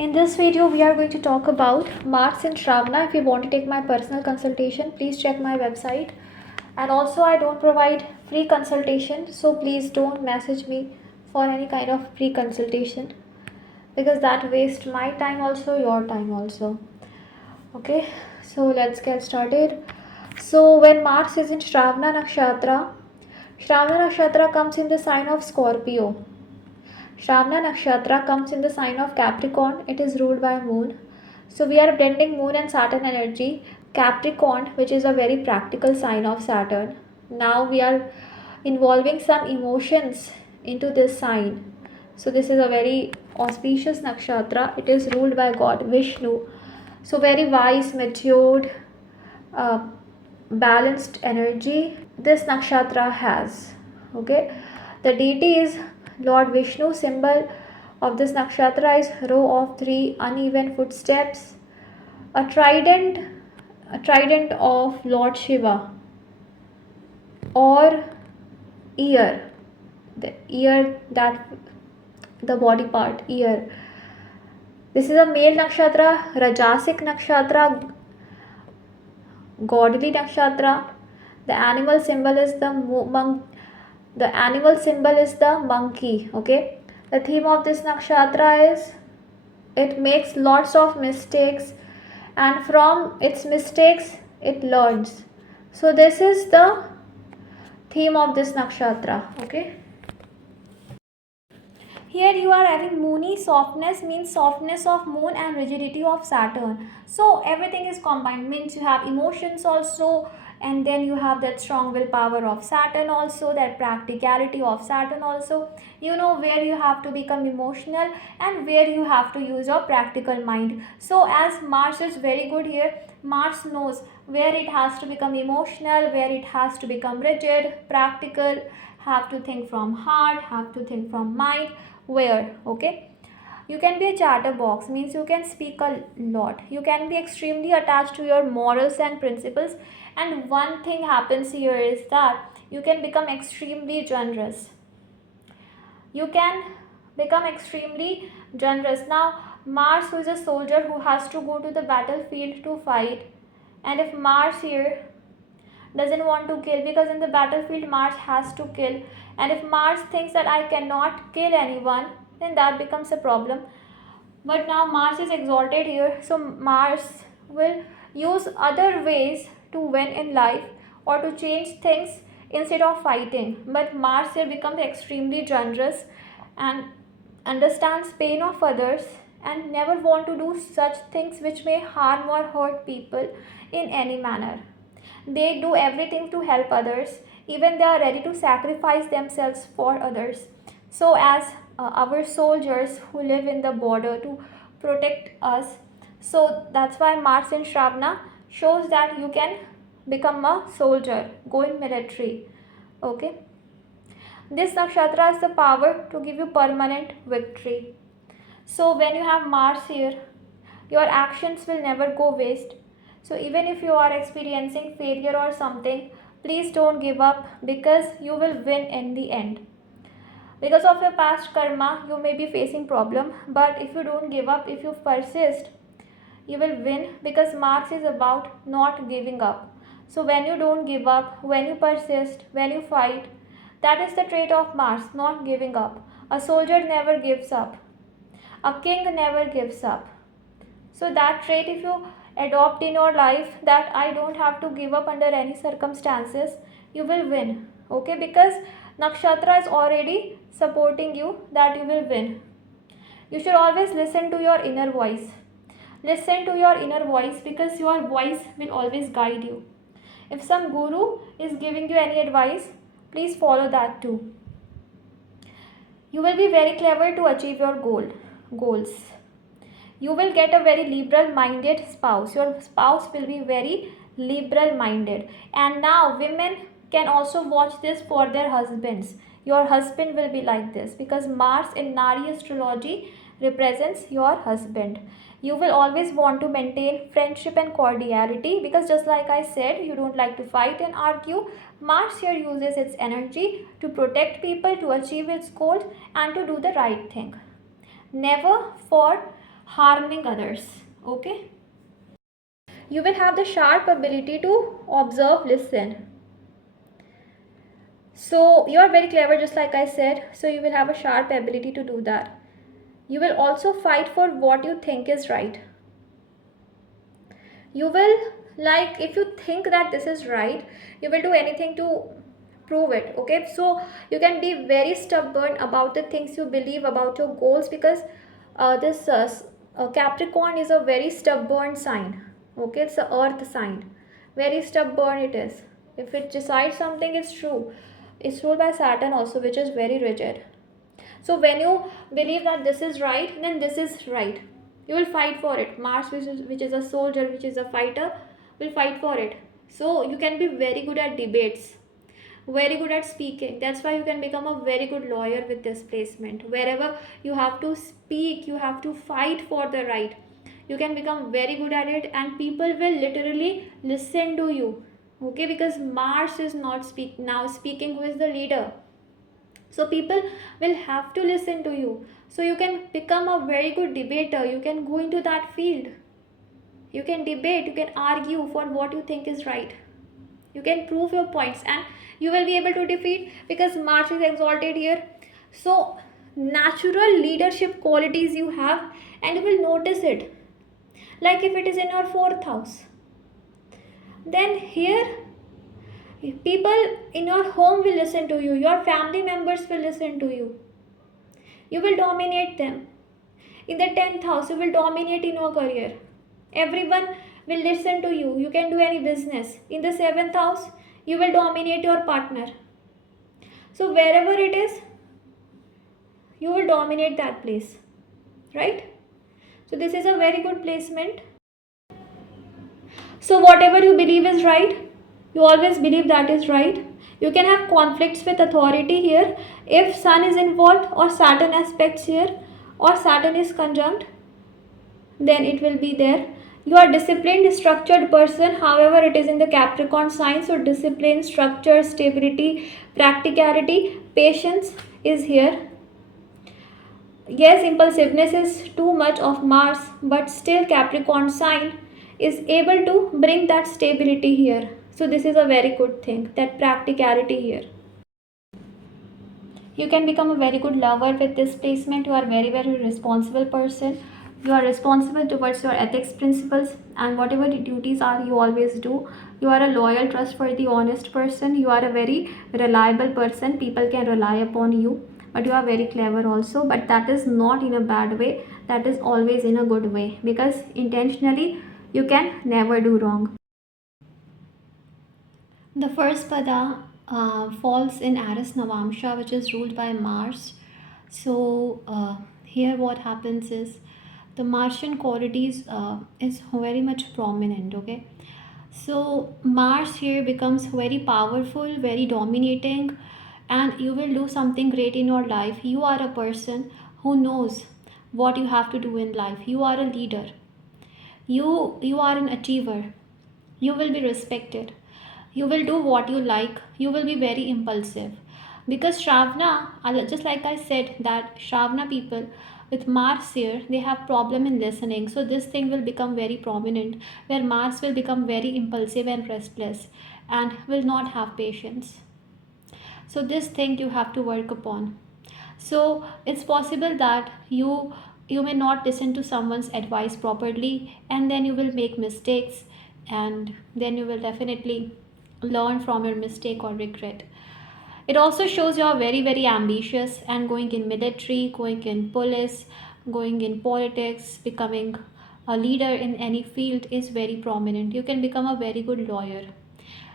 In this video, we are going to talk about Mars in Shravana. If you want to take my personal consultation, please check my website. And also, I don't provide free consultation, so please don't message me for any kind of free consultation because that wastes my time also, your time also. Okay, so let's get started. So, when Mars is in Shravana Nakshatra comes in the sign of Scorpio. Shravana Nakshatra comes in the sign of Capricorn. It is ruled by Moon. So we are blending Moon and Saturn energy. Capricorn, which is a very practical sign of Saturn. Now we are involving some emotions into this sign. So this is a very auspicious nakshatra. It is ruled by God Vishnu. So very wise, matured, uh, balanced energy this nakshatra has. Okay, the deity is Lord Vishnu. Symbol of this nakshatra is row of three uneven footsteps, a trident of Lord Shiva, or ear, the ear, that the body part, ear. This is a male nakshatra, Rajasic nakshatra, godly nakshatra. The animal symbol is the monkey. Okay, the theme of this nakshatra is it makes lots of mistakes, and from its mistakes it learns. So this is the theme of this nakshatra. Okay, here you are having moony. Softness means softness of moon and rigidity of Saturn. So everything is combined, means you have emotions also, and then you have that strong willpower of Saturn also, that practicality of Saturn also. You know where you have to become emotional and where you have to use your practical mind. So as Mars is very good here, Mars knows where it has to become emotional, where it has to become rigid, practical, have to think from heart, have to think from mind, where. Okay, you can be a chatterbox, means you can speak a lot, you can be extremely attached to your morals and principles, and one thing happens here is that you can become extremely generous. You can become extremely generous. Now Mars, who is a soldier who has to go to the battlefield to fight, and if Mars here doesn't want to kill, because in the battlefield Mars has to kill, and if Mars thinks that I cannot kill anyone, then that becomes a problem. But now Mars is exalted here, so Mars will use other ways to win in life or to change things instead of fighting. But Mars here becomes extremely generous and understands pain of others and never want to do such things which may harm or hurt people in any manner. They do everything to help others, even they are ready to sacrifice themselves for others. So as our soldiers who live in the border to protect us, so that's why Mars in Shravana shows that you can become a soldier, go in military. Okay, this nakshatra has the power to give you permanent victory. So when you have Mars here, your actions will never go waste. So even if you are experiencing failure or something, please don't give up, because you will win in the end. Because of your past karma, you may be facing problem, but if you don't give up, if you persist, you will win, because Mars is about not giving up. So when you don't give up, when you persist, when you fight, that is the trait of Mars, not giving up. A soldier never gives up. A king never gives up. So that trait, if you adopt in your life, that I don't have to give up under any circumstances, you will win. Okay, because nakshatra is already supporting you that you will win. You should always listen to your inner voice. Listen to your inner voice, because your voice will always guide you. If some guru is giving you any advice, please follow that too. You will be very clever to achieve your goals. You will get a very liberal minded spouse. Your spouse will be very liberal minded. And now women can also watch this for their husbands. Your husband will be like this, because Mars in Nari astrology represents your husband. You will always want to maintain friendship and cordiality, because just like I said, you don't like to fight and argue. Mars here uses its energy to protect people, to achieve its goals, and to do the right thing. Never for harming others. Okay, you will have the sharp ability to observe, listen. So you are very clever, just like I said. So you will have a sharp ability to do that. You will also fight for what you think is right. You will, like, if you think that this is right, you will do anything to prove it. Okay, so you can be very stubborn about the things you believe about your goals, because this Capricorn is a very stubborn sign. Okay, it's a earth sign, very stubborn it is. If it decides something, it's true. It's ruled by Saturn also, which is very rigid. So when you believe that this is right, then this is right. You will fight for it. Mars, which is a soldier, which is a fighter, will fight for it. So you can be very good at debates, very good at speaking. That's why you can become a very good lawyer with this placement. Wherever you have to speak, you have to fight for the right. You can become very good at it, and people will literally listen to you. Okay, because Mars is not speaking, who is the leader. So people will have to listen to you. So you can become a very good debater. You can go into that field. You can debate, you can argue for what you think is right. You can prove your points, and you will be able to defeat, because Mars is exalted here. So natural leadership qualities you have, and you will notice it. Like if it is in your fourth house, then here people in your home will listen to you, your family members will listen to you. You will dominate them. In the 10th house, you will dominate in your career. Everyone will listen to you. You can do any business. In the 7th house, you will dominate your partner. So wherever it is, you will dominate that place. Right? So this is a very good placement. So whatever you believe is right, you always believe that is right. You can have conflicts with authority here if Sun is involved, or Saturn aspects here, or Saturn is conjunct, then it will be there. You are disciplined, structured person, however it is in the Capricorn sign. So discipline, structure, stability, practicality, patience is here. Yes, impulsiveness is too much of Mars, but still Capricorn sign is able to bring that stability here. So this is a very good thing, that practicality here. You can become a very good lover with this placement. You are very, very responsible person. You are responsible towards your ethics principles, and whatever the duties are, you always do. You are a loyal, trustworthy, honest person. You are a very reliable person. People can rely upon you. But you are very clever also, but that is not in a bad way. That is always in a good way, because intentionally you can never do wrong. The first pada falls in Aries Navamsha, which is ruled by Mars. So here what happens is the Martian qualities is very much prominent. Okay, so Mars here becomes very powerful, very dominating, and you will do something great in your life. You are a person who knows what you have to do in life. You are a leader. You are an achiever. You will be respected. You will do what you like. You will be very impulsive, because Shravana, just like I said, that Shravana people with Mars here, they have problem in listening. So this thing will become very prominent, where Mars will become very impulsive and restless, and will not have patience. So this thing you have to work upon. So it's possible that you may not listen to someone's advice properly, and then you will make mistakes, and then you will definitely learn from your mistake or regret. It also shows you are very, very ambitious, and going in military, going in police, going in politics, becoming a leader in any field is very prominent. You can become a very good lawyer.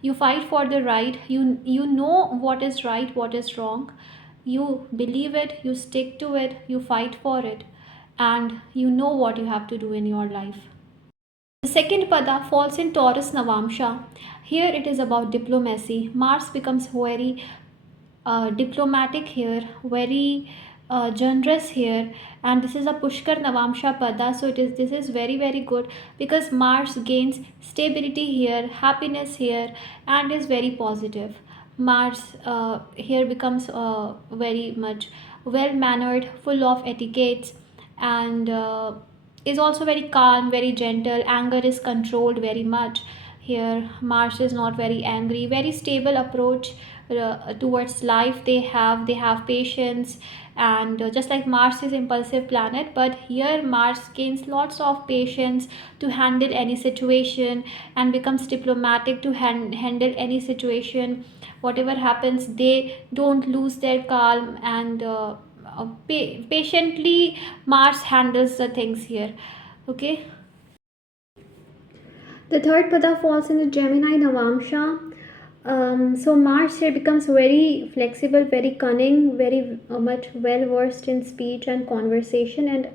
You fight for the right. You know what is right, what is wrong. You believe it, you stick to it, you fight for it, and you know what you have to do in your life. The second pada falls in Taurus Navamsha. Here it is about diplomacy. Mars becomes very diplomatic here, very generous here, and this is a Pushkar Navamsha Pada. So this is very, very good, because Mars gains stability here, happiness here, and is very positive. Mars here becomes very much well mannered, full of etiquettes, and is also very calm, very gentle. Anger is controlled very much. Here, Mars is not very angry, very stable approach towards life. They have patience, and just like Mars is impulsive planet, but here Mars gains lots of patience to handle any situation and becomes diplomatic to handle any situation. Whatever happens, they don't lose their calm, and patiently Mars handles the things here. Okay. The third pada falls in the Gemini Navamsha. So Mars here becomes very flexible, very cunning, very much well versed in speech and conversation, and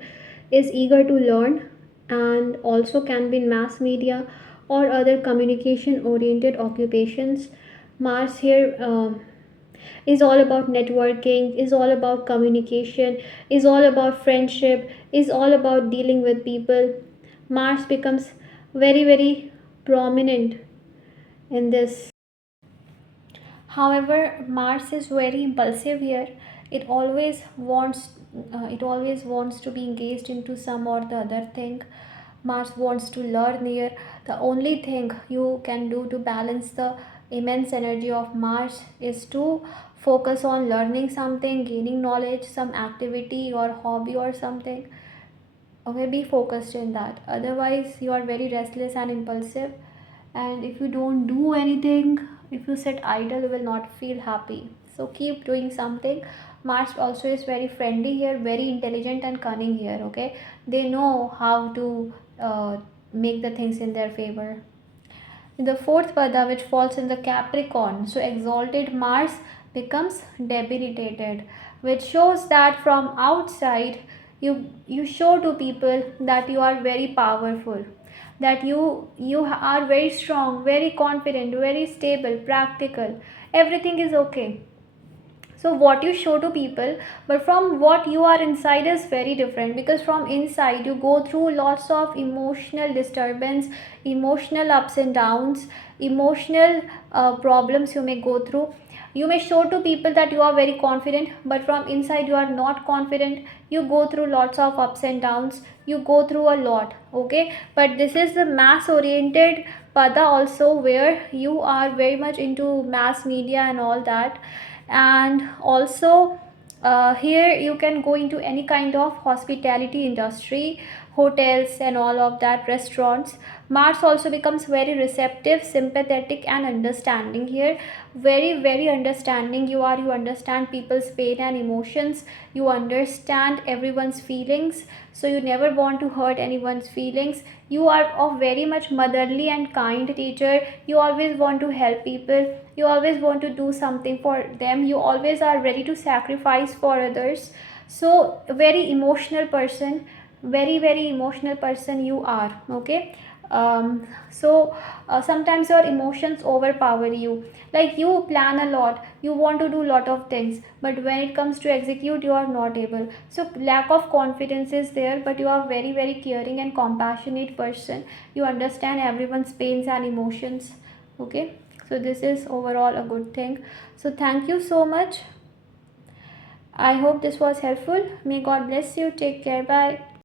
is eager to learn, and also can be in mass media or other communication oriented occupations. Mars here is all about networking, is all about communication, is all about friendship, is all about dealing with people. Mars becomes very prominent in this. However, Mars is very impulsive here. It always wants to be engaged into some or the other thing. Mars wants to learn here. The only thing you can do to balance the immense energy of Mars is to focus on learning something, gaining knowledge, some activity or hobby or something. Okay, be focused in that. Otherwise, you are very restless and impulsive, and if you don't do anything, if you sit idle, you will not feel happy. So keep doing something. Mars also is very friendly here, very intelligent and cunning here. Okay, they know how to make the things in their favor. In the fourth pada, which falls in the Capricorn, so exalted Mars becomes debilitated, which shows that from outside you show to people that you are very powerful, that you are very strong, very confident, very stable, practical. Everything is okay. So what you show to people, but from what you are inside is very different, because from inside you go through lots of emotional disturbance, emotional ups and downs, emotional problems you may go through. You may show to people that you are very confident, but from inside you are not confident. You go through lots of ups and downs, you go through a lot. Okay, but this is the mass oriented pada also, where you are very much into mass media and all that. And also here you can go into any kind of hospitality industry, hotels and all of that, restaurants. Mars also becomes very receptive, sympathetic and understanding here. Very understanding you are. You understand people's pain and emotions, you understand everyone's feelings, so you never want to hurt anyone's feelings. You are of very much motherly and kind nature. You always want to help people, you always want to do something for them, you always are ready to sacrifice for others. So very emotional person, very emotional person you are. Okay. Sometimes your emotions overpower you, like you plan a lot, you want to do a lot of things, but when it comes to execute you are not able. So lack of confidence is there, but you are very caring and compassionate person. You understand everyone's pains and emotions. Okay, so this is overall a good thing. So thank you so much. I hope this was helpful. May God bless you. Take care. Bye.